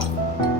了。